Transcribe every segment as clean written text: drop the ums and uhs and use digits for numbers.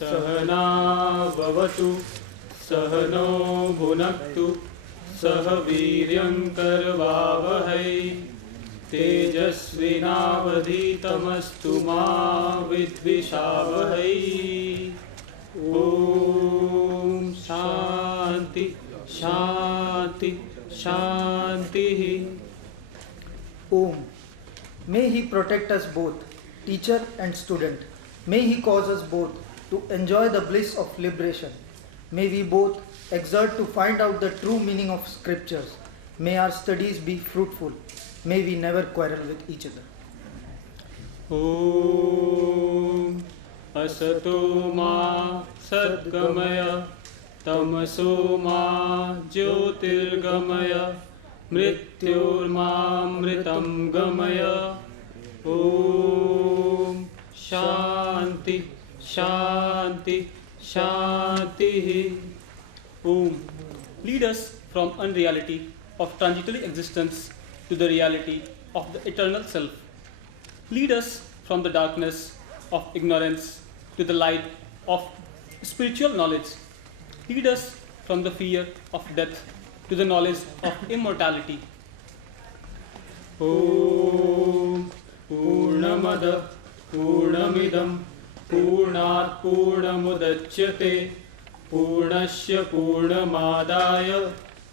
सहना भवतु सहनो भुनक्तु सह वीर्यं करवावहै तेजस्विनावधीतमस्तु मा विद्विषावहै। ओम शांति शांति शांति। Om. May He protect us both, teacher and student. May He cause us both to enjoy the bliss of liberation. May we both exert to find out the true meaning of scriptures. May our studies be fruitful. May we never quarrel with each other. Om Asato ma Sadgamaya Tamaso ma Jyotirgamaya Mrityormamritam Gamaya. Om Shanti Shanti Shanti. Om. Lead us from unreality of transitory existence to the reality of the eternal self. Lead us from the darkness of ignorance to the light of spiritual knowledge. Lead us from the fear of death to the knowledge of immortality. Om Purnamada Purnamidam Purnat Purnamudachyate Purnasya Purnamadaya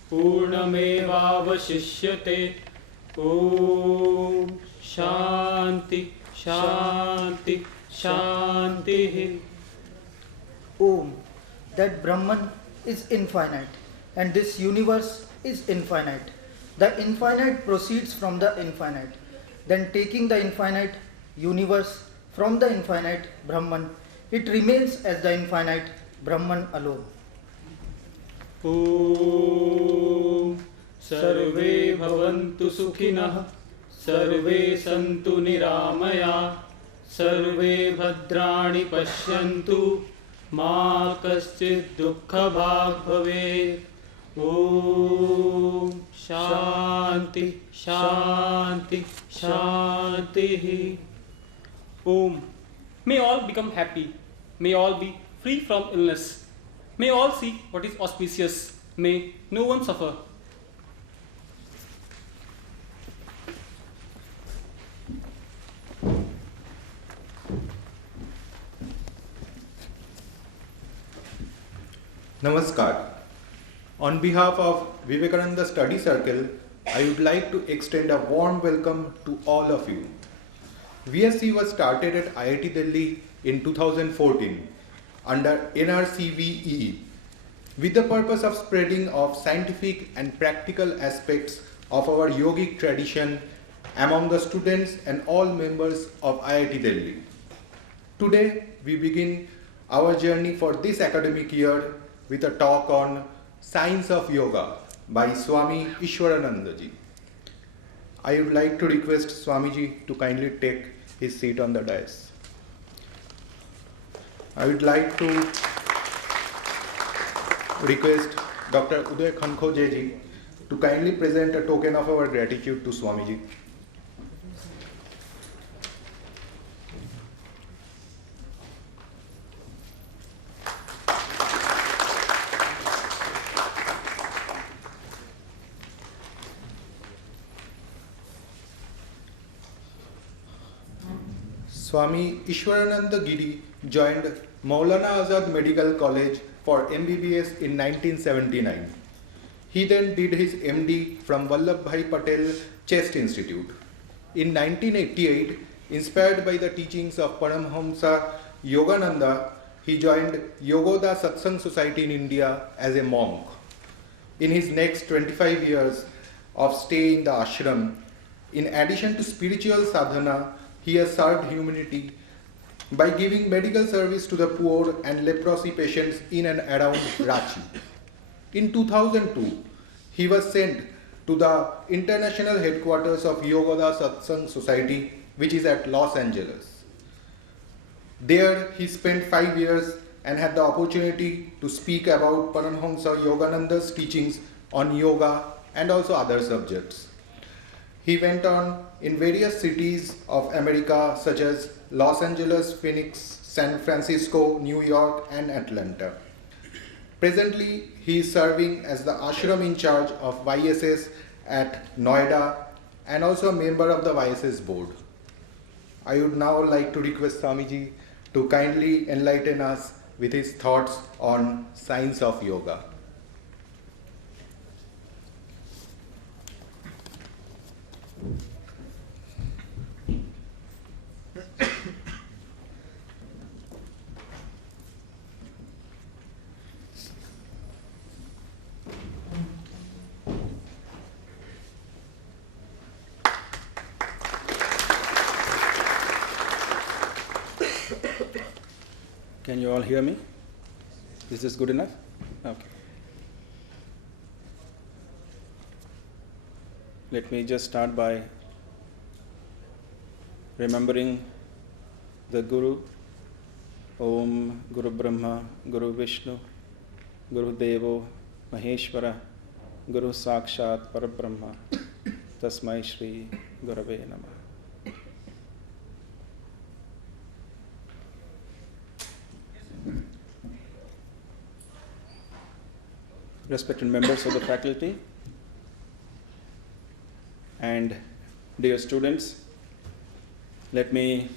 Purnamevavashishyate. Om Shanti Shanti Shanti. Om. That Brahman is infinite and this universe is infinite. The infinite proceeds from the infinite. Then taking the infinite universe from the infinite Brahman, it remains as the infinite Brahman alone. Om Sarve bhavantu sukhinah Sarve santu niramaya Sarve bhadrani pashyantu Ma kaschid dukkha bhag bhavet. Om Shanti Shanti Shanti. Om. May all become happy. May all be free from illness. May all see what is auspicious. May no one suffer. Namaskar. On behalf of Vivekananda Study Circle, I would like to extend a warm welcome to all of you. VSC was started at IIT Delhi in 2014 under NRCVEE with the purpose of spreading of scientific and practical aspects of our yogic tradition among the students and all members of IIT Delhi. Today we begin our journey for this academic year with a talk on Science of Yoga by Swami Ishwarananda ji. I would like to request Swami ji to kindly take his seat on the dais. I would like to request Dr. Uday Khankhoje ji to kindly present a token of our gratitude to Swami ji. Swami Ishwarananda Giri joined Maulana Azad Medical College for MBBS in 1979. He then did his MD from Vallabhbhai Patel Chest Institute. In 1988, inspired by the teachings of Paramhamsa Yogananda, he joined Yogoda Satsanga Society in India as a monk. In his next 25 years of stay in the ashram, in addition to spiritual sadhana, he has served humanity by giving medical service to the poor and leprosy patients in and around Ranchi. In 2002, he was sent to the international headquarters of Yogoda Satsanga Society, which is at Los Angeles. There, he spent 5 years and had the opportunity to speak about Paramhamsa Yogananda's teachings on yoga and also other subjects. He went on in various cities of America such as Los Angeles, Phoenix, San Francisco, New York, and Atlanta. Presently, he is serving as the Ashram in charge of YSS at Noida and also a member of the YSS board. I would now like to request Swamiji to kindly enlighten us with his thoughts on science of yoga. Can you all hear me? Is this good enough? Okay. Let me just start by remembering the Guru. Om Guru Brahma, Guru Vishnu, Guru Devo, Maheshwara, Guru Sakshat Parabrahma, Tasmai Shri Gurave Namah. Respected members of the faculty and dear students, let me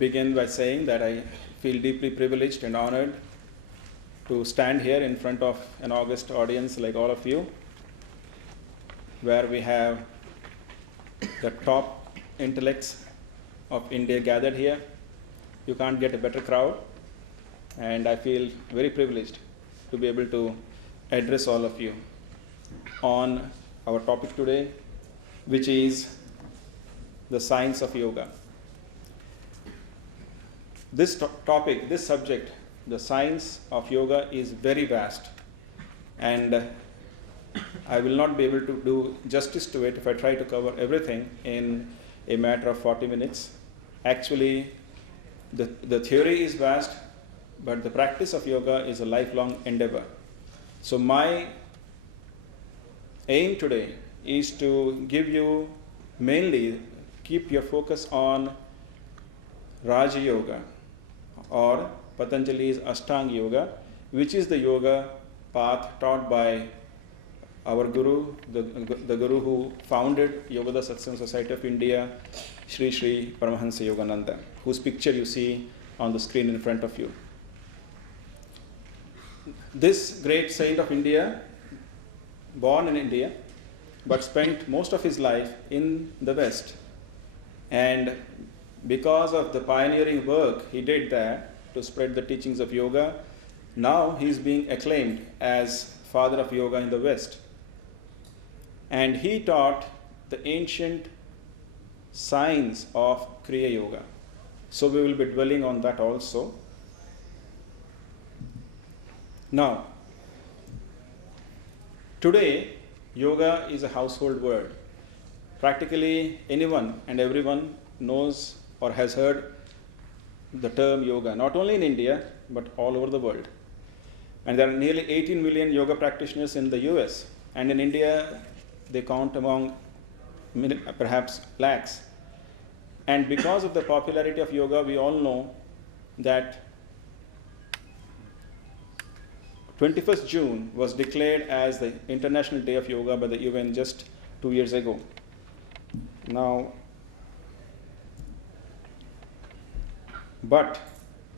begin by saying that I feel deeply privileged and honored to stand here in front of an august audience like all of you, where we have the top intellects of India gathered here. You can't get a better crowd, and I feel very privileged to be able to address all of you on our topic today, which is the science of yoga. This topic, this subject, the science of yoga, is very vast, and I will not be able to do justice to it if I try to cover everything in a matter of 40 minutes. Actually, the theory is vast, but the practice of yoga is a lifelong endeavor. So my aim today is to give you, mainly keep your focus on Raja Yoga or Patanjali's Ashtanga Yoga, which is the yoga path taught by our Guru, the Guru who founded Yogoda Satsanga Society of India, Sri Sri Paramahansa Yogananda, whose picture you see on the screen in front of you. This great saint of India, born in India, but spent most of his life in the West. And because of the pioneering work he did there to spread the teachings of yoga, now he is being acclaimed as father of yoga in the West. And he taught the ancient science of Kriya Yoga. So we will be dwelling on that also. Now, today, yoga is a household word. Practically anyone and everyone knows or has heard the term yoga, not only in India, but all over the world. And there are nearly 18 million yoga practitioners in the US, and in India, they count among perhaps lakhs. And because of the popularity of yoga, we all know that 21st June was declared as the International Day of Yoga by the UN just 2 years ago. Now, but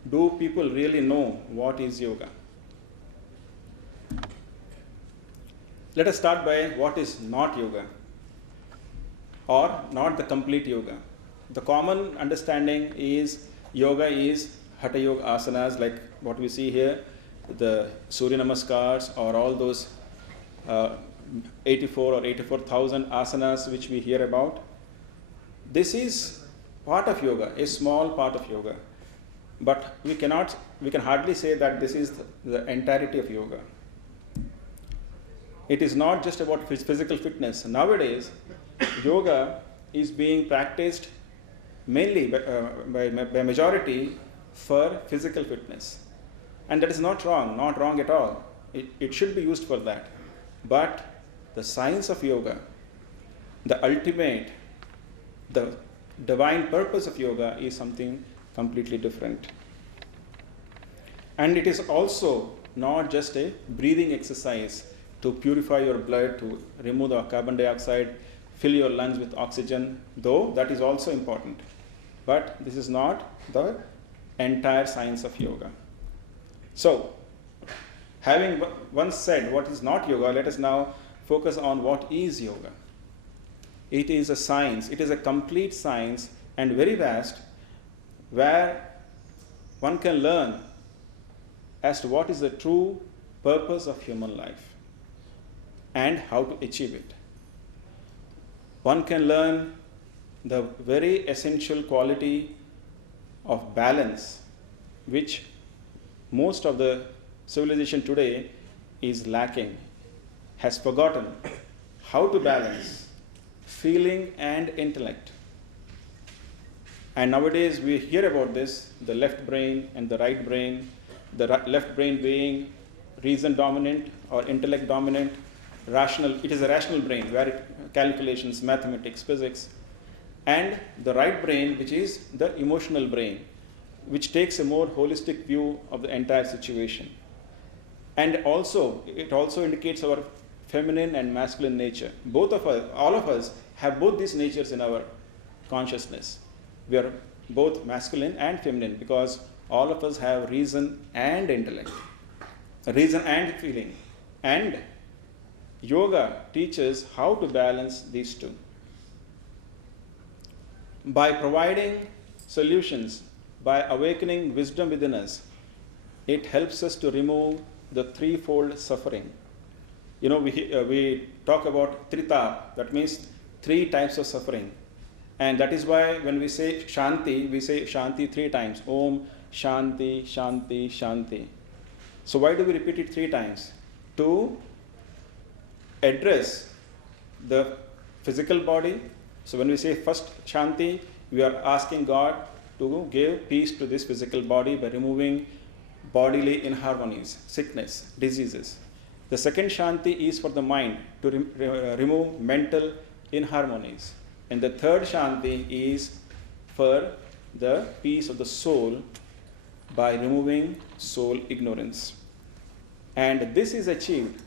do people really know what is yoga? Let us start by what is not yoga, or not the complete yoga. The common understanding is yoga is Hatha Yoga asanas, like what we see here, the Surya Namaskars, or all those 84 or 84,000 asanas which we hear about. This is part of yoga, a small part of yoga. But we can hardly say that this is the entirety of yoga. It is not just about physical fitness. Nowadays, yoga is being practiced mainly by majority for physical fitness. And that is not wrong at all. It should be used for that. But the science of yoga, the ultimate, the divine purpose of yoga is something completely different. And it is also not just a breathing exercise to purify your blood, to remove the carbon dioxide, fill your lungs with oxygen, though that is also important. But this is not the entire science of yoga. So, having once said what is not yoga, let us now focus on what is yoga. It is a science, it is a complete science and very vast, where one can learn as to what is the true purpose of human life and how to achieve it. One can learn the very essential quality of balance, which most of the civilization today is lacking, has forgotten how to balance feeling and intellect. And nowadays we hear about this, the left brain and the right brain, the left brain being reason dominant or intellect dominant, rational, it is a rational brain where calculations, mathematics, physics, and the right brain, which is the emotional brain, which takes a more holistic view of the entire situation. And also, it also indicates our feminine and masculine nature. Both of us, all of us, have both these natures in our consciousness. We are both masculine and feminine because all of us have reason and intellect, reason and feeling. And yoga teaches how to balance these two. By providing solutions, by awakening wisdom within us, it helps us to remove the threefold suffering. You know, we talk about trita, that means 3 types of suffering. And that is why when we say Shanti, we say Shanti 3 times. Om, Shanti, Shanti, Shanti. So why do we repeat it 3 times? To address the physical body. So when we say first Shanti, we are asking God to give peace to this physical body by removing bodily inharmonies, sickness, diseases. The second Shanti is for the mind, to remove mental inharmonies. And the third Shanti is for the peace of the soul by removing soul ignorance. And this is achieved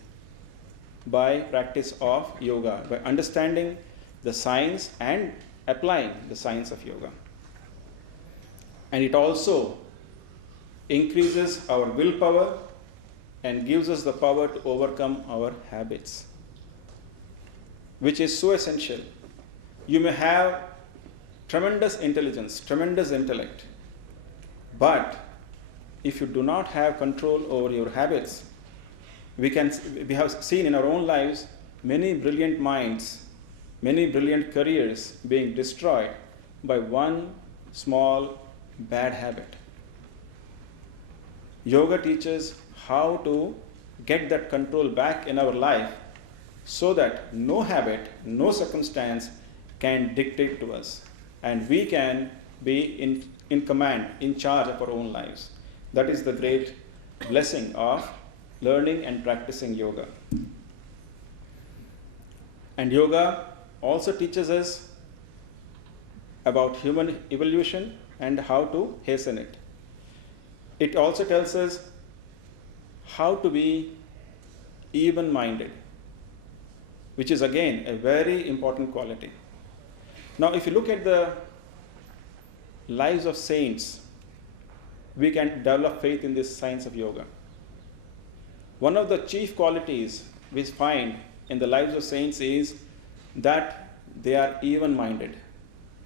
by practice of yoga, by understanding the science and applying the science of yoga. And it also increases our willpower and gives us the power to overcome our habits, which is so essential. You may have tremendous intelligence, tremendous intellect, but if you do not have control over your habits, we have seen in our own lives many brilliant minds, many brilliant careers being destroyed by one small bad habit. Yoga teaches how to get that control back in our life so that no habit, no circumstance can dictate to us, and we can be in command, in charge of our own lives. That is the great blessing of learning and practicing yoga. And yoga also teaches us about human evolution and how to hasten it. It also tells us how to be even-minded, which is again a very important quality. Now, if you look at the lives of saints, we can develop faith in this science of yoga. One of the chief qualities we find in the lives of saints is that they are even-minded.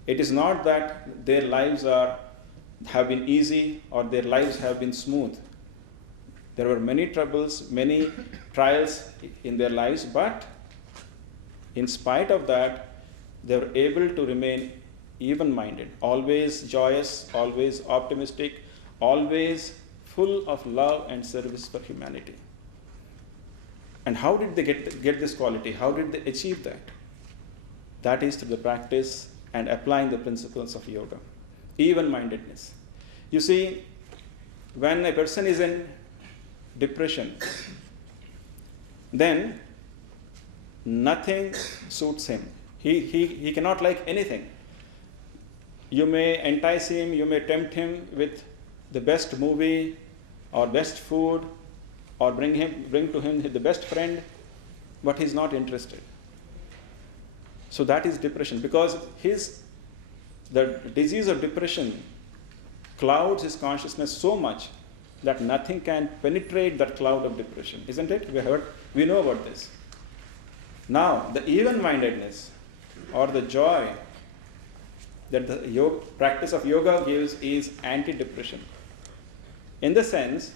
It is not that their lives have been easy or their lives have been smooth. There were many troubles, many trials in their lives, but in spite of that, they were able to remain even-minded, always joyous, always optimistic, always full of love and service for humanity. And how did they get this quality? How did they achieve that? That is through the practice and applying the principles of yoga. Even-mindedness. You see, when a person is in depression, then nothing suits him. He cannot like anything. You may entice him, you may tempt him with the best movie or best food, or bring to him the best friend, but he's not interested. So that is depression, because the disease of depression clouds his consciousness so much that nothing can penetrate that cloud of depression, isn't it? We know about this. Now, the even-mindedness or the joy that the practice of yoga gives is anti-depression. In the sense,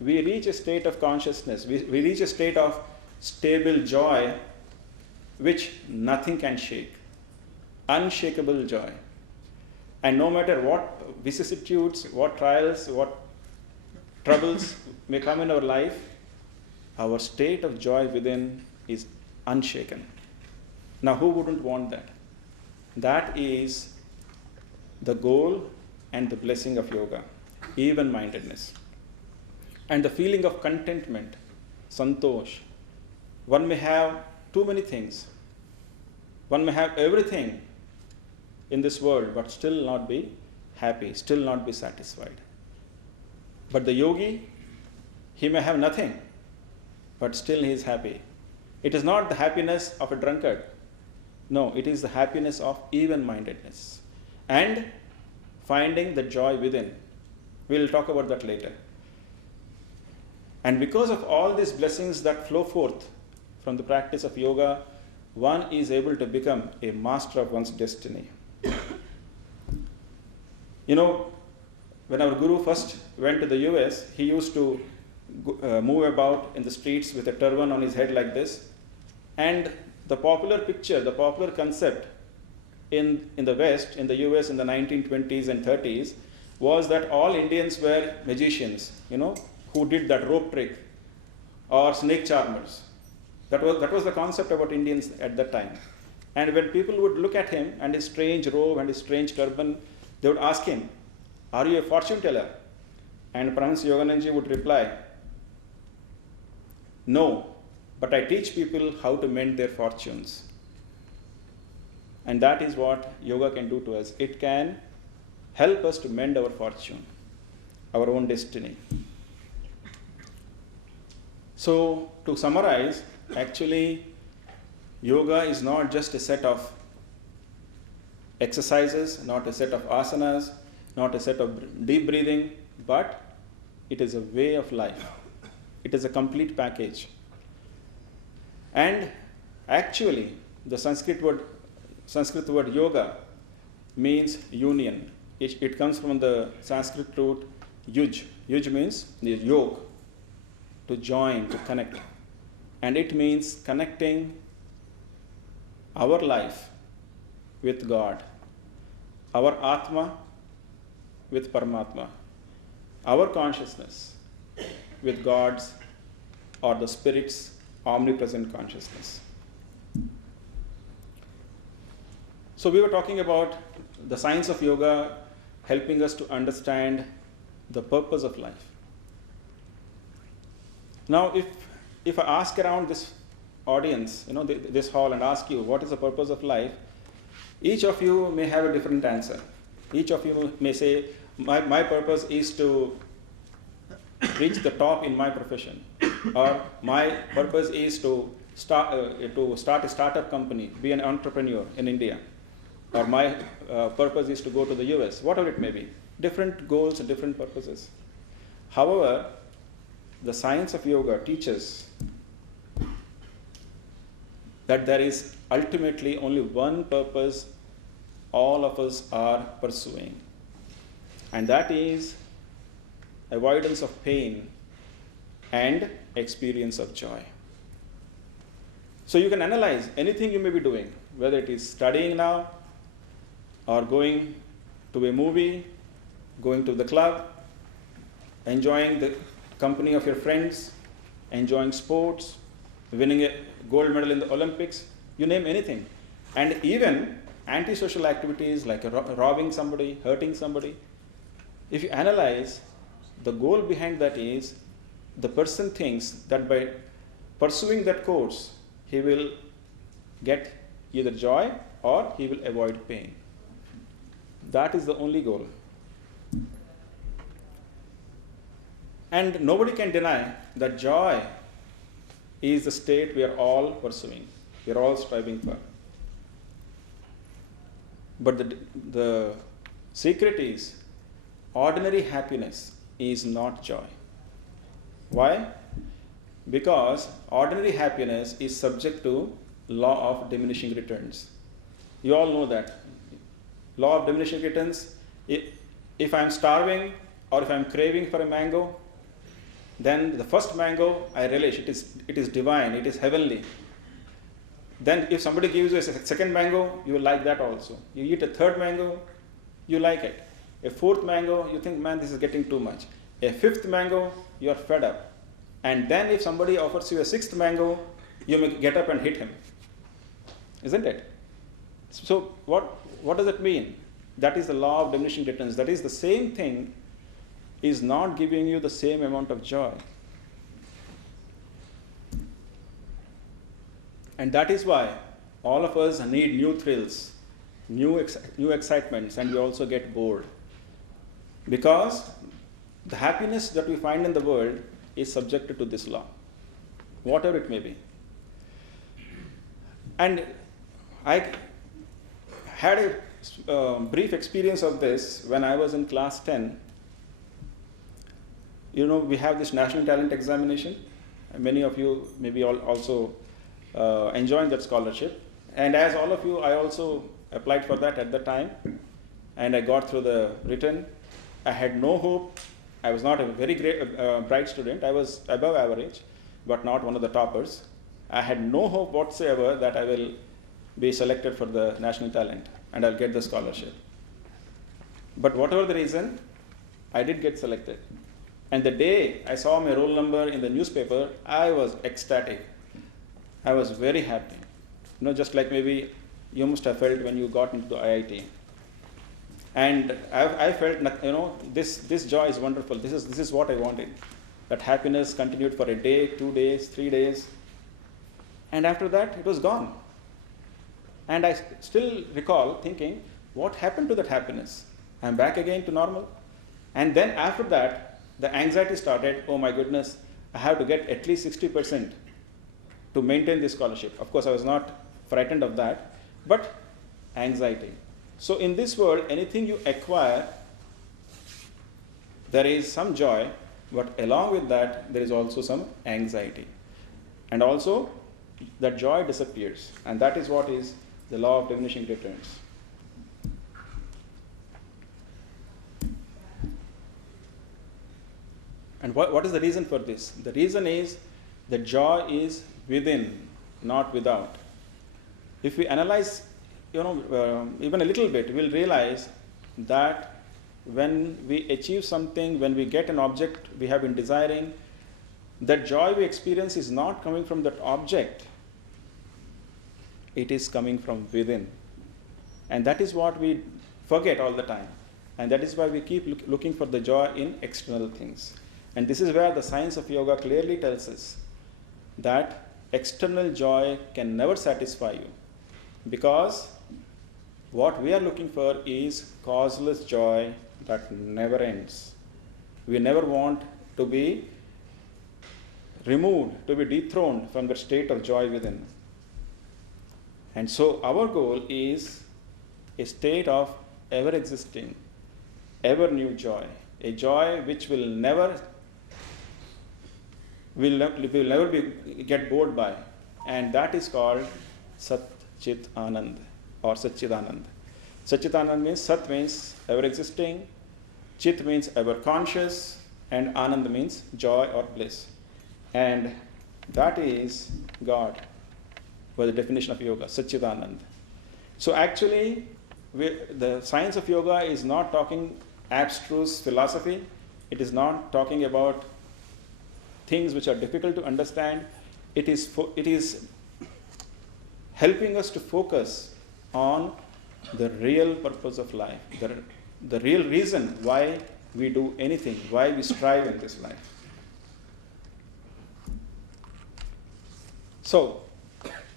we reach a state of consciousness, we reach a state of stable joy which nothing can shake. Unshakable joy. And no matter what vicissitudes, what trials, what troubles may come in our life, our state of joy within is unshaken. Now, who wouldn't want that? That is the goal and the blessing of yoga, even-mindedness. And the feeling of contentment, santosh. One may have too many things. One may have everything in this world, but still not be happy, still not be satisfied. But the yogi, he may have nothing, but still he is happy. It is not the happiness of a drunkard. No, it is the happiness of even-mindedness and finding the joy within. We'll talk about that later. And because of all these blessings that flow forth from the practice of yoga, one is able to become a master of one's destiny. You know, when our guru first went to the US, he used to move about in the streets with a turban on his head like this. And the popular picture, the popular concept in the West, in the US in the 1920s and 30s, was that all Indians were magicians, who did that rope trick, or snake charmers. That was the concept about Indians at that time. And when people would look at him and his strange robe and his strange turban, they would ask him, "Are you a fortune teller?" And Pramans Yogananji would reply, "No, but I teach people how to mend their fortunes." And that is what yoga can do to us. It can help us to mend our fortune, our own destiny. So, to summarize, actually, yoga is not just a set of exercises, not a set of asanas, not a set of deep breathing, but it is a way of life. It is a complete package. And actually, the Sanskrit word yoga means union. It comes from the Sanskrit root yuj. Yuj means the yoke, to join, to connect. And it means connecting our life with God, our Atma with Paramatma, our consciousness with God's or the Spirit's omnipresent consciousness. So we were talking about the science of yoga helping us to understand the purpose of life. Now, if I ask around this audience, this hall, and ask you what is the purpose of life, each of you may have a different answer. Each of you may say, my purpose is to reach the top in my profession, or my purpose is to start a startup company, be an entrepreneur in India, or my purpose is to go to the US, whatever it may be. Different goals and different purposes. However, the science of yoga teaches that there is ultimately only one purpose all of us are pursuing, and that is avoidance of pain and experience of joy. So you can analyze anything you may be doing, whether it is studying now, or going to a movie, going to the club, enjoying the company of your friends, enjoying sports, winning a gold medal in the Olympics, you name anything. And even antisocial activities like robbing somebody, hurting somebody. If you analyze, the goal behind that is the person thinks that by pursuing that course, he will get either joy or he will avoid pain. That is the only goal. And nobody can deny that joy is the state we are all pursuing, we are all striving for. But the secret is, ordinary happiness is not joy. Why? Because ordinary happiness is subject to law of diminishing returns. You all know that. Law of diminishing returns, if I am starving or if I am craving for a mango, then the first mango I relish, it is divine, it is heavenly. Then if somebody gives you a second mango, you will like that also. You eat a third mango, you like it. A fourth mango, you think, man, this is getting too much. A fifth mango, you are fed up. And then if somebody offers you a sixth mango, you may get up and hit him. Isn't it? So what does it mean? That is the law of diminishing returns. That is, the same thing is not giving you the same amount of joy. And that is why all of us need new thrills, new excitements, and we also get bored. Because the happiness that we find in the world is subjected to this law, whatever it may be. And I had a brief experience of this when I was in class 10. You know, we have this national talent examination. Many of you maybe also enjoying that scholarship. And as all of you, I also applied for that at the time. And I got through the written. I had no hope. I was not a very bright student. I was above average, but not one of the toppers. I had no hope whatsoever that I will be selected for the national talent and I'll get the scholarship. But whatever the reason, I did get selected. And the day I saw my roll number in the newspaper, I was ecstatic. I was very happy. You know, just like maybe you must have felt when you got into the IIT. And I felt, you know, this joy is wonderful. This is what I wanted. That happiness continued for a day, 2 days, 3 days. And after that, it was gone. And I still recall thinking, what happened to that happiness? I'm back again to normal. And then after that, the anxiety started. Oh my goodness, I have to get at least 60% to maintain this scholarship. Of course, I was not frightened of that, but anxiety. So in this world, anything you acquire, there is some joy, but along with that, there is also some anxiety. And also, that joy disappears. And that is what is the law of diminishing returns. And what is the reason for this? The reason is that joy is within, not without. If we analyze, even a little bit, we'll realize that when we achieve something, when we get an object we have been desiring, that joy we experience is not coming from that object. It is coming from within. And that is what we forget all the time. And that is why we keep looking for the joy in external things. And this is where the science of yoga clearly tells us that external joy can never satisfy you. Because what we are looking for is causeless joy that never ends. We never want to be removed, to be dethroned from the state of joy within. And so our goal is a state of ever-existing, ever-new joy, a joy which will never get bored by, and that is called Sat Chit Anand or Satchidanand. Satchidanand means Sat means ever-existing, Chit means ever-conscious, and Anand means joy or bliss. And that is God, by the definition of yoga, Satchidanand. So actually, the science of yoga is not talking abstruse philosophy. It is not talking about things which are difficult to understand. It is helping us to focus on the real purpose of life, the real reason why we do anything, why we strive in this life. So,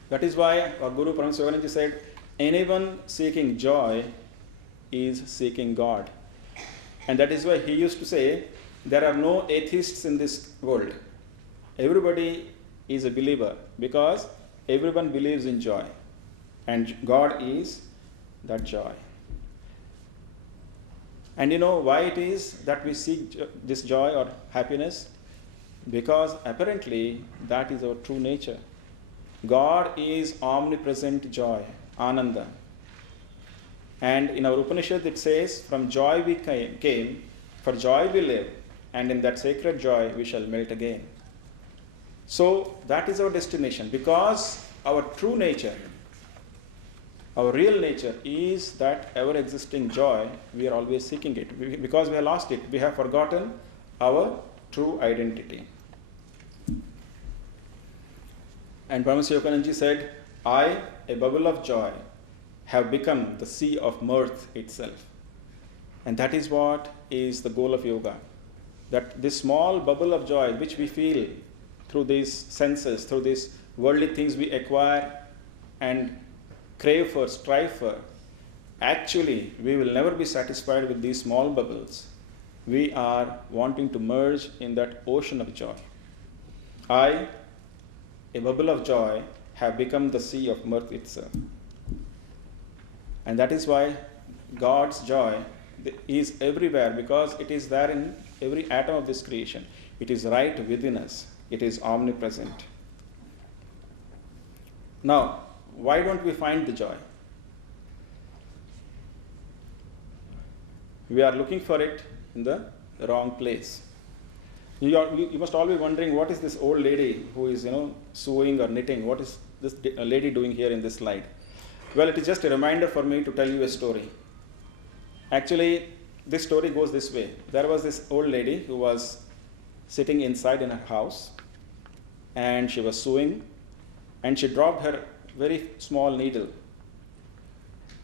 that is why our Guru Paramahansa Yogananda said, anyone seeking joy is seeking God. And that is why he used to say, there are no atheists in this world. Everybody is a believer because everyone believes in joy. And God is that joy. And you know why it is that we seek this joy or happiness? Because apparently that is our true nature. God is omnipresent joy, Ananda. And in our Upanishad it says, from joy we came, for joy we live, and in that sacred joy we shall melt again. So that is our destination, because our true nature, our real nature is that ever-existing joy. We are always seeking it. Because we have lost it, we have forgotten our true identity. And Paramahansa Yoganandaji said, I, a bubble of joy, have become the sea of mirth itself. And that is what is the goal of yoga. That this small bubble of joy which we feel through these senses, through these worldly things we acquire and crave for, strive for, actually we will never be satisfied with these small bubbles. We are wanting to merge in that ocean of joy. I, a bubble of joy, have become the sea of mirth itself. And that is why God's joy is everywhere, because it is there in every atom of this creation. It is right within us. It is omnipresent. Now, why don't we find the joy? We are looking for it in the wrong place. You must all be wondering, what is this old lady who is sewing or knitting? What is this lady doing here in this slide? Well, it is just a reminder for me to tell you a story. Actually, this story goes this way. There was this old lady who was sitting inside in her house, and she was sewing, and she dropped her very small needle,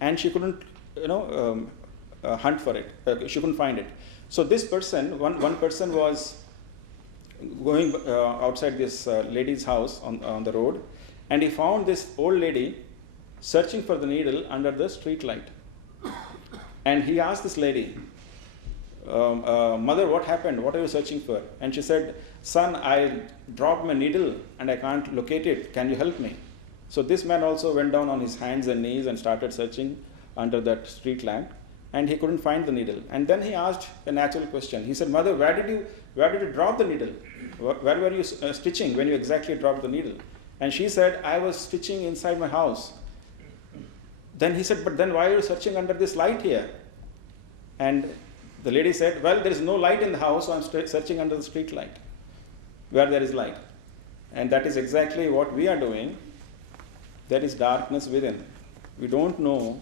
and she couldn't hunt for it. She couldn't find it. So this person, one person was going outside this lady's house on the road, and he found this old lady searching for the needle under the street light. And he asked this lady, mother, what happened? What are you searching for? And she said, son, I dropped my needle and I can't locate it. Can you help me? So this man also went down on his hands and knees and started searching under that street lamp, and he couldn't find the needle. And then he asked a natural question. He said, mother, where did you drop the needle? Where were you stitching when you exactly dropped the needle? And she said, I was stitching inside my house. Then he said, but then why are you searching under this light here? And the lady said, well, there is no light in the house, so I'm searching under the street light, where there is light. And that is exactly what we are doing. There is darkness within. We don't know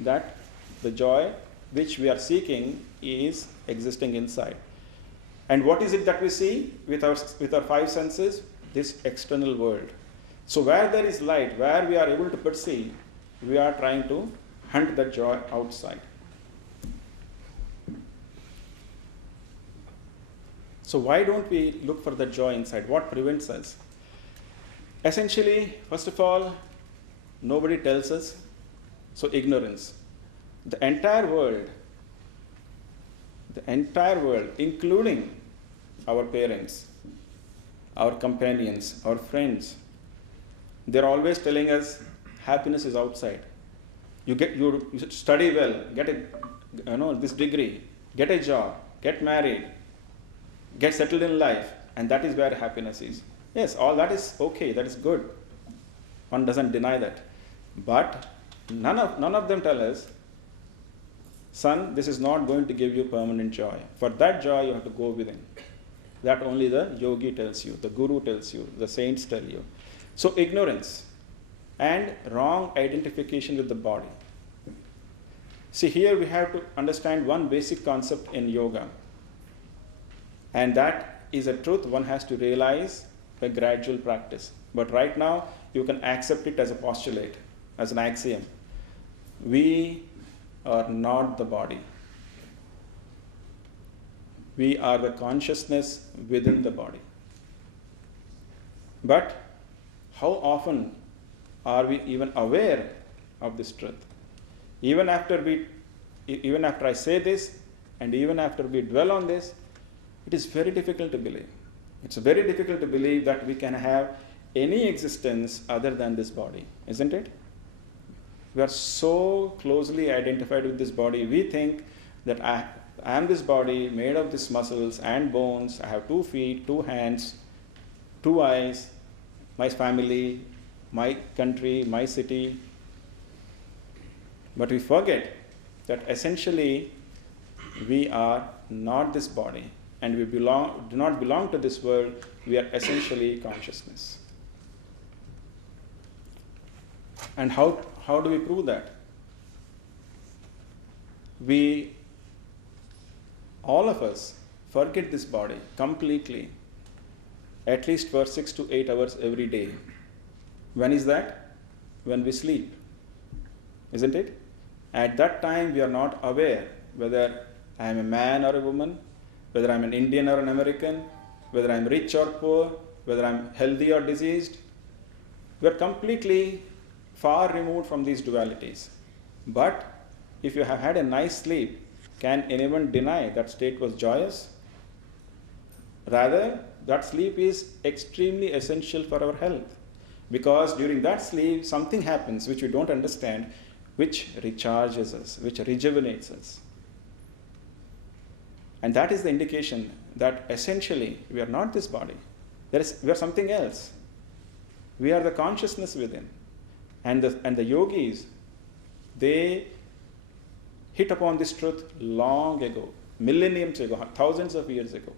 that the joy which we are seeking is existing inside. And what is it that we see with our five senses? This external world. So where there is light, where we are able to perceive, we are trying to hunt that joy outside. So why don't we look for the joy inside? What prevents us? Essentially, first of all, nobody tells us, so ignorance. The entire world, including our parents, our companions, our friends, they're always telling us happiness is outside. You study well, get this degree, get a job, get married, get settled in life, and that is where happiness is. Yes, all that is okay, that is good. One doesn't deny that. But none of them tell us, son, this is not going to give you permanent joy. For that joy, you have to go within. That only the yogi tells you, the guru tells you, the saints tell you. So ignorance and wrong identification with the body. See, here we have to understand one basic concept in yoga. And that is a truth one has to realize by gradual practice. But right now, you can accept it as a postulate, as an axiom. We are not the body. We are the consciousness within the body. But how often are we even aware of this truth? Even after I say this, and even after we dwell on this, It is very difficult to believe. It's very difficult to believe that we can have any existence other than this body, isn't it? We are so closely identified with this body. We think that I am this body made of these muscles and bones. I have 2 feet, 2 hands, 2 eyes, my family, my country, my city. But we forget that essentially we are not this body, and we do not belong to this world. We are essentially consciousness. And how do we prove that? All of us forget this body completely, at least for 6 to 8 hours every day. When is that? When we sleep, isn't it? At that time we are not aware whether I am a man or a woman, whether I am an Indian or an American, whether I am rich or poor, whether I am healthy or diseased. We are completely far removed from these dualities. But if you have had a nice sleep, can anyone deny that state was joyous? Rather, that sleep is extremely essential for our health, because during that sleep something happens which we don't understand, which recharges us, which rejuvenates us. And that is the indication that essentially we are not this body. We are something else. We are the consciousness within. And the yogis, they hit upon this truth long ago, millenniums ago, thousands of years ago.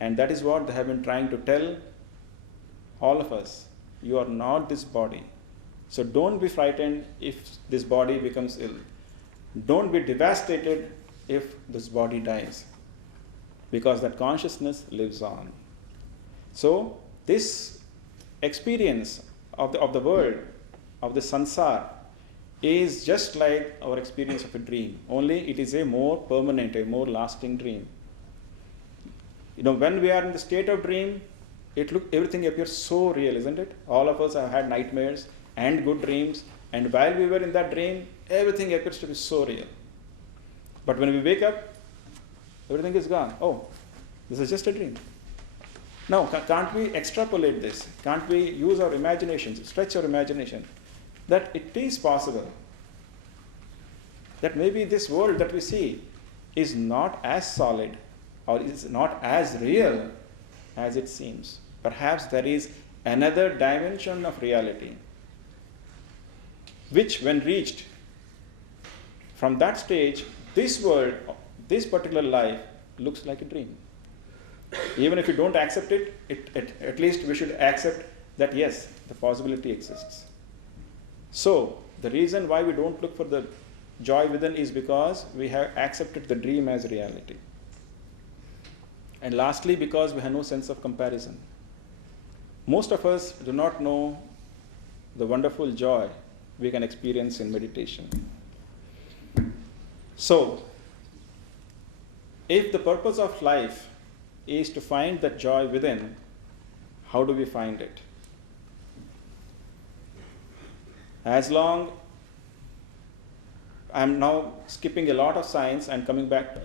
And that is what they have been trying to tell all of us. You are not this body. So don't be frightened if this body becomes ill. Don't be devastated if this body dies, because that consciousness lives on. So this experience of the world, of the sansar, is just like our experience of a dream, only it is a more permanent, a more lasting dream. When we are in the state of dream, everything appears so real, isn't it? All of us have had nightmares and good dreams, and while we were in that dream, everything appears to be so real. But when we wake up, everything is gone. Oh, this is just a dream. Now, can't we extrapolate this? Can't we use our imagination, stretch our imagination, that it is possible that maybe this world that we see is not as solid or is not as real as it seems. Perhaps there is another dimension of reality which, when reached, from that stage, this world, this particular life looks like a dream. Even if you don't accept it, at least we should accept that yes, the possibility exists. So, the reason why we don't look for the joy within is because we have accepted the dream as reality. And lastly, because we have no sense of comparison. Most of us do not know the wonderful joy we can experience in meditation. So, if the purpose of life is to find that joy within, how do we find it? As long, I'm now skipping a lot of science and coming back,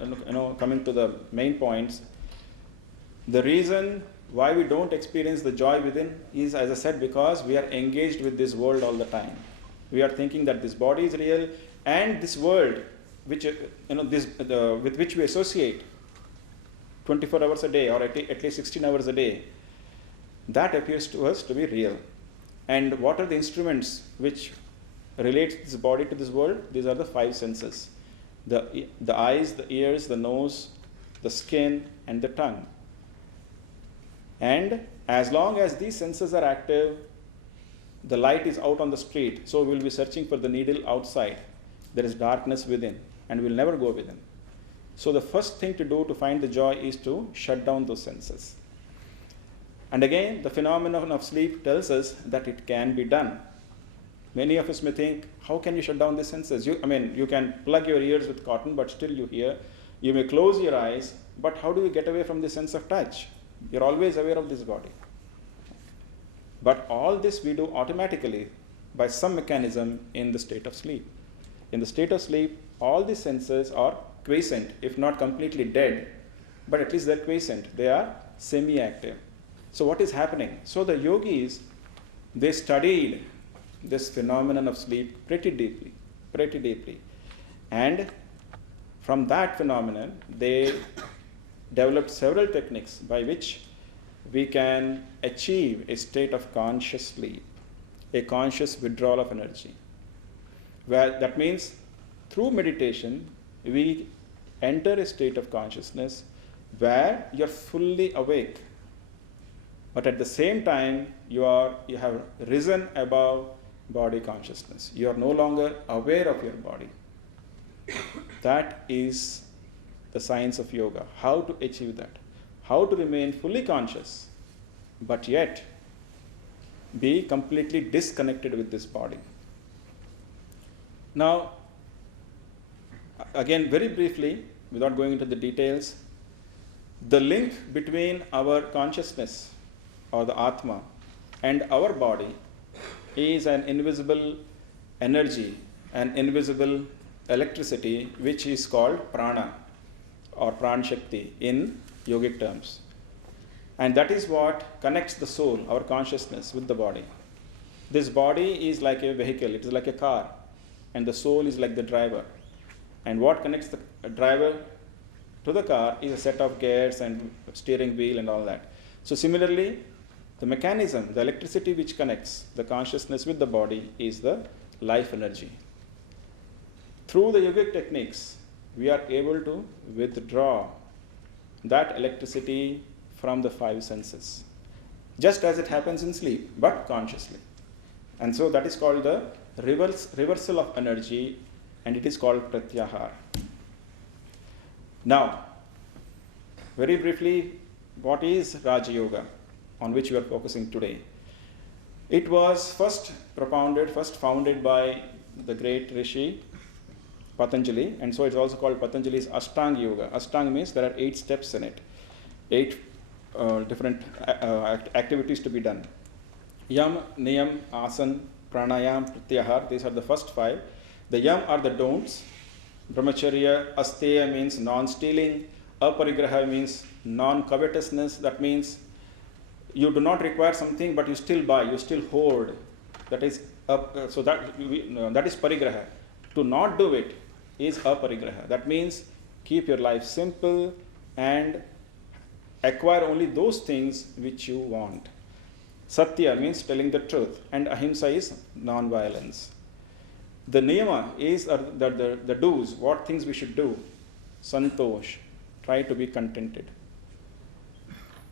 coming to the main points. The reason why we don't experience the joy within is, as I said, because we are engaged with this world all the time. We are thinking that this body is real, and this world, which with which we associate 24 hours a day or at least 16 hours a day, that appears to us to be real. And what are the instruments which relate this body to this world? These are the 5 senses: the eyes, the ears, the nose, the skin, and the tongue. And as long as these senses are active, the light is out on the street, so we will be searching for the needle outside. There is darkness within, and we will never go within. So the first thing to do to find the joy is to shut down those senses. And again, the phenomenon of sleep tells us that it can be done. Many of us may think, how can you shut down the senses? You can plug your ears with cotton, but still you hear. You may close your eyes, but how do you get away from the sense of touch? You're always aware of this body. But all this we do automatically by some mechanism in the state of sleep. In the state of sleep, all the senses are quiescent, if not completely dead, but at least they're quiescent. They are semi-active. So what is happening? So the yogis, they studied this phenomenon of sleep pretty deeply. And from that phenomenon, they developed several techniques by which we can achieve a state of conscious sleep, a conscious withdrawal of energy. Where that means through meditation, we enter a state of consciousness where you're fully awake, but at the same time you have risen above body consciousness. You are no longer aware of your body. That is the science of yoga. How to achieve that? How to remain fully conscious, but yet be completely disconnected with this body. Now, again, very briefly, without going into the details, the link between our consciousness or the Atma and our body is an invisible energy, an invisible electricity, which is called prana or pran shakti in yogic terms. And that is what connects the soul, our consciousness, with the body. This body is like a vehicle, it is like a car, and the soul is like the driver. And what connects the driver to the car is a set of gears and steering wheel and all that. So similarly, the mechanism, the electricity which connects the consciousness with the body is the life energy. Through the yogic techniques, we are able to withdraw that electricity from the five senses, just as it happens in sleep, but consciously. And so that is called the reversal of energy, and it is called pratyahar. Now, very briefly, what is Raja Yoga, on which we are focusing today? It was first founded by the great Rishi Patanjali, and so it's also called Patanjali's Ashtanga Yoga. Ashtanga means there are 8 steps in it, 8 different activities to be done. Yam, Niyam, Asan, Pranayam, Pratyahar, these are the first 5. The Yam are the don'ts. Brahmacharya, Asteya means non-stealing. Aparigraha means non-covetousness. That means you do not require something, but you still buy, you still hoard. That is that is parigraha. To not do it is aparigraha. That means keep your life simple and acquire only those things which you want. Satya means telling the truth, and ahimsa is non-violence. The niyama is the do's, what things we should do. Santosh, try to be contented.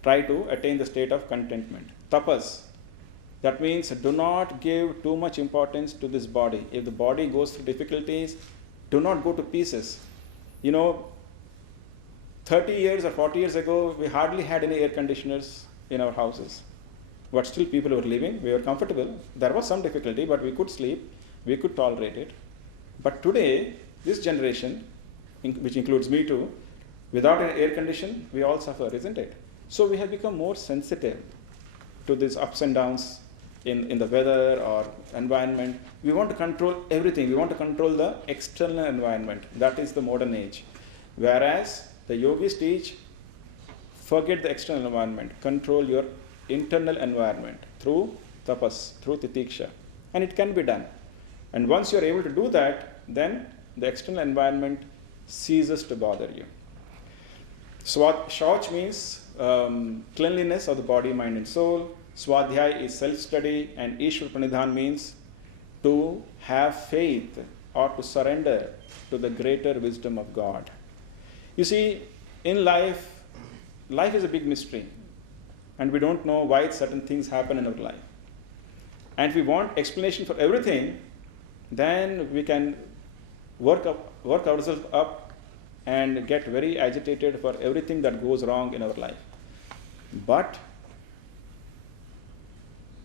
Try to attain the state of contentment. Tapas, that means do not give too much importance to this body. If the body goes through difficulties, do not go to pieces. 30 years or 40 years ago, we hardly had any air conditioners in our houses. But still people were living, we were comfortable. There was some difficulty, but we could sleep, we could tolerate it. But today, this generation, which includes me too, without an air condition, we all suffer, isn't it? So we have become more sensitive to these ups and downs in the weather or environment. We want to control everything. We want to control the external environment. That is the modern age. Whereas the yogis teach, forget the external environment. Control your internal environment through tapas, through titiksha. And it can be done. And once you are able to do that, then the external environment ceases to bother you. Shauch means cleanliness of the body, mind and soul. Swadhyay is self-study, and Ishwar Pranidhan means to have faith or to surrender to the greater wisdom of God. You see, in life is a big mystery, and we don't know why certain things happen in our life. And if we want explanation for everything, then we can work ourselves up and get very agitated for everything that goes wrong in our life. But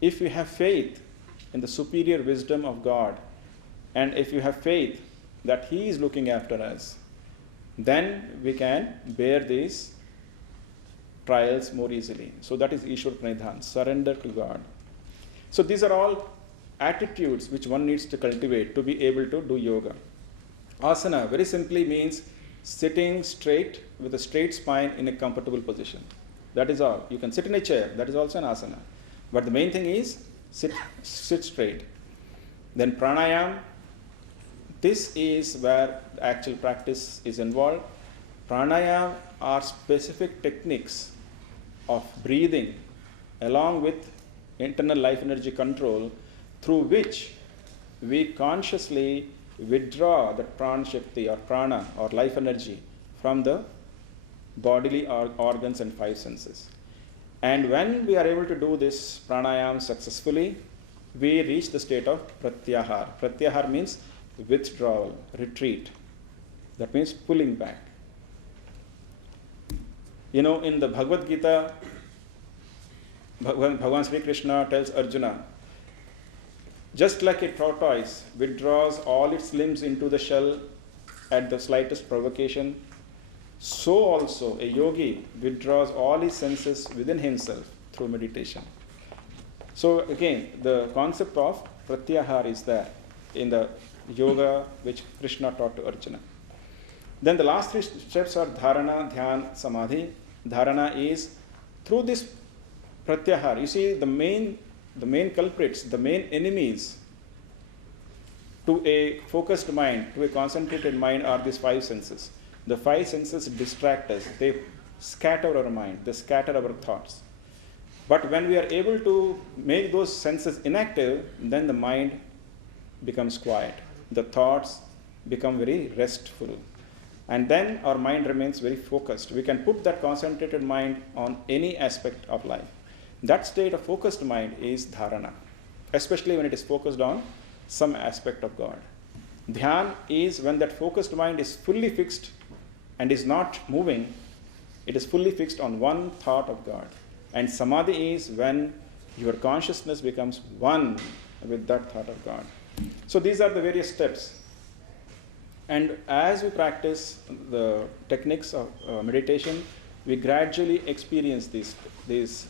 if we have faith in the superior wisdom of God, and if you have faith that He is looking after us, then we can bear these trials more easily. So that is Ishwar Pranidhan, surrender to God. So these are all attitudes which one needs to cultivate to be able to do yoga. Asana very simply means sitting straight with a straight spine in a comfortable position. That is all. You can sit in a chair, that is also an asana. But the main thing is sit straight. Then pranayam, this is where the actual practice is involved. Pranayam are specific techniques of breathing along with internal life energy control through which we consciously withdraw the prana shakti or prana or life energy from the bodily organs and five senses. And when we are able to do this pranayam successfully, we reach the state of pratyahar. Pratyahar means withdrawal, retreat. That means pulling back. In the Bhagavad Gita, Bhagavan Sri Krishna tells Arjuna, just like a tortoise withdraws all its limbs into the shell at the slightest provocation, so also a yogi withdraws all his senses within himself through meditation. So again, the concept of pratyahar is there in the yoga which Krishna taught to Arjuna. Then the last three steps are dharana, dhyan, samadhi. Dharana is through this pratyahar. You see, the main culprits, the main enemies to a focused mind, to a concentrated mind are these five senses. The five senses distract us. They scatter our mind. They scatter our thoughts. But when we are able to make those senses inactive, then the mind becomes quiet. The thoughts become very restful. And then our mind remains very focused. We can put that concentrated mind on any aspect of life. That state of focused mind is dharana, especially when it is focused on some aspect of God. Dhyan is when that focused mind is fully fixed and is not moving. It is fully fixed on one thought of God. And samadhi is when your consciousness becomes one with that thought of God. So these are the various steps. And as we practice the techniques of meditation, we gradually experience these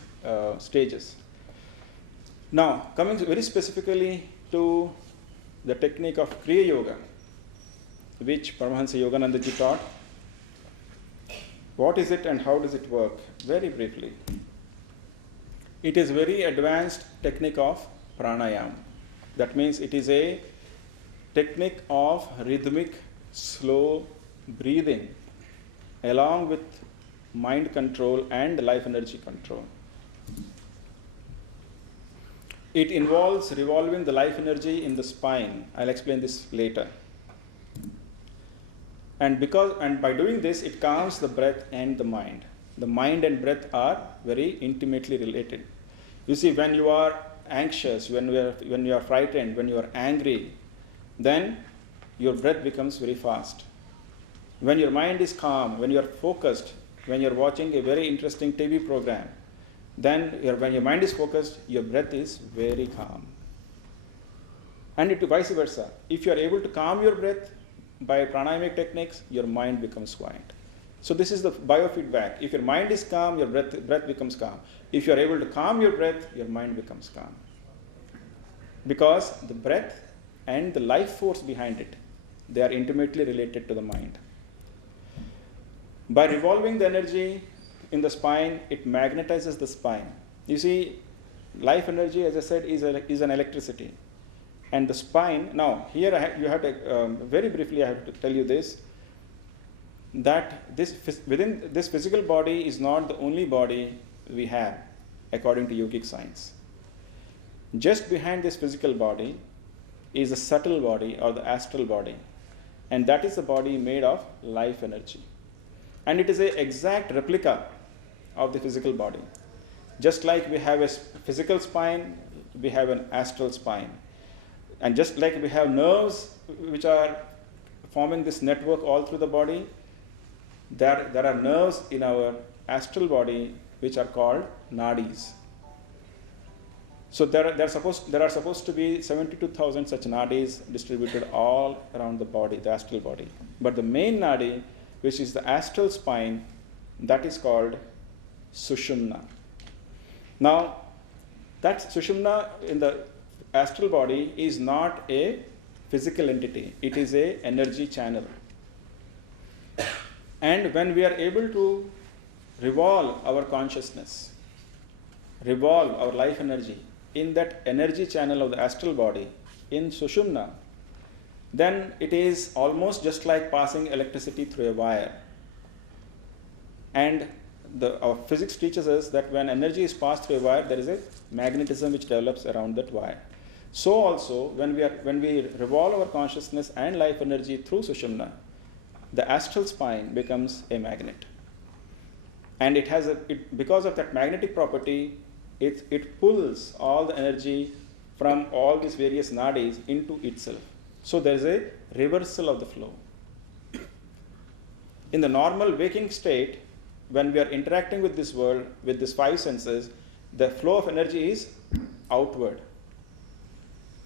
stages. Now, coming very specifically to the technique of Kriya Yoga, which Paramahansa Yogananda ji taught. What is it and how does it work? Very briefly. It is a very advanced technique of pranayam. That means it is a technique of rhythmic, slow breathing along with mind control and life energy control. It involves revolving the life energy in the spine. I'll explain this later. And by doing this, it calms the breath and the mind. The mind and breath are very intimately related. You see, when you are anxious, when you are frightened, when you are angry, then your breath becomes very fast. When your mind is calm, when you are focused, when you are watching a very interesting TV program, then when your mind is focused, your breath is very calm. And it vice versa. If you are able to calm your breath by pranayamic techniques, your mind becomes quiet. So this is the biofeedback. If your mind is calm, your breath becomes calm. If you are able to calm your breath, your mind becomes calm. Because the breath and the life force behind it, they are intimately related to the mind. By revolving the energy in the spine, it magnetizes the spine. You see, life energy, as I said, is an electricity. And the spine, now here you have to, very briefly I have to tell you this, that within this physical body is not the only body we have, according to yogic science. Just behind this physical body is a subtle body or the astral body. And that is the body made of life energy. And it is an exact replica of the physical body. Just like we have a physical spine, we have an astral spine. And just like we have nerves which are forming this network all through the body, there are nerves in our astral body which are called nadis. So there are supposed to be 72,000 such nadis distributed all around the body, the astral body. But the main nadi, which is the astral spine, that is called Sushumna. Now, that Sushumna in the astral body is not a physical entity. It is an energy channel. And when we are able to revolve our consciousness, revolve our life energy in that energy channel of the astral body, in Sushumna, then it is almost just like passing electricity through a wire. And our physics teaches us that when energy is passed through a wire, there is a magnetism which develops around that wire. So also, when we revolve our consciousness and life energy through Sushumna, the astral spine becomes a magnet. And it has because of that magnetic property, it pulls all the energy from all these various nadis into itself. So there is a reversal of the flow. In the normal waking state, when we are interacting with this world, with these five senses, the flow of energy is outward.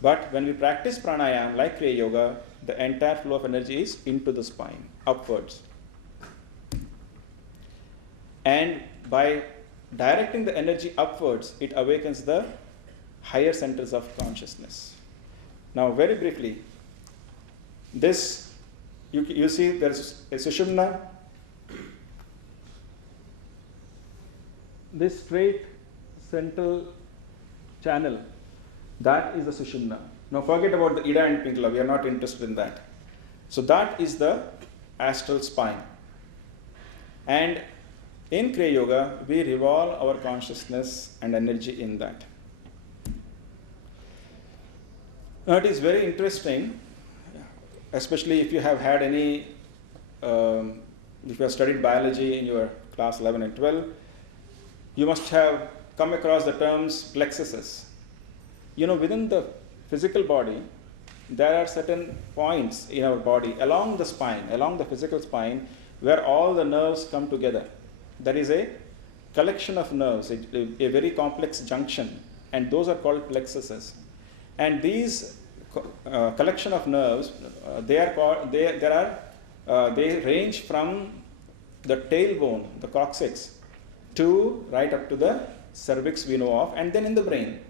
But when we practice pranayama like Kriya Yoga, the entire flow of energy is into the spine, upwards. And by directing the energy upwards, it awakens the higher centers of consciousness. Now, very briefly, this, you see there's a Sushumna. This straight central channel, that is the Sushumna. Now forget about the Ida and Pingala, we are not interested in that. So that is the astral spine. And in Kriya Yoga, we revolve our consciousness and energy in that. Now it is very interesting, especially if you have had any, if you have studied biology in your class 11 and 12, you must have come across the terms plexuses. You know, within the physical body, there are certain points in our body along the spine, along the physical spine, where all the nerves come together. There is a collection of nerves, a very complex junction, and those are called plexuses. And these collection of nerves, they range from the tailbone, the coccyx, to right up to the cervix we know of, and then in the brain.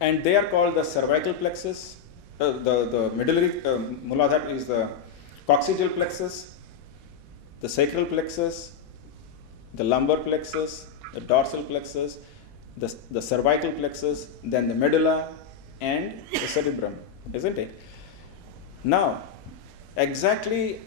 And they are called the cervical plexus, the medullary Muladhara is the coccygeal plexus, the sacral plexus, the lumbar plexus, the dorsal plexus, the cervical plexus, then the medulla, and the cerebrum, isn't it? Now, exactly